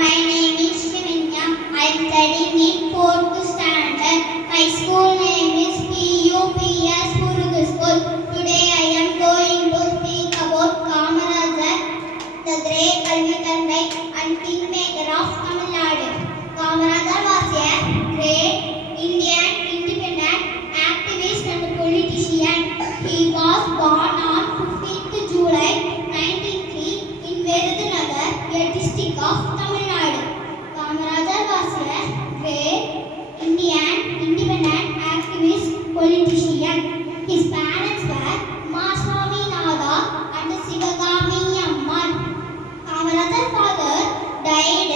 My name is Shivanya. I am studying in 4th standard. My school name is PUPS Purugu School. Today I am going to speak about Kamarajar, the great Kalvikarnai and kingmaker of Tamil Nadu. Kamarajar was a great Indian independent activist and politician. He was born on 15th July 1903 in Virudhunagar, a district of Tamil Nadu. Kamarajar was a great Indian independent activist politician. His parents were Maswami Naga and Sivagami Amman. Kamarajar's father died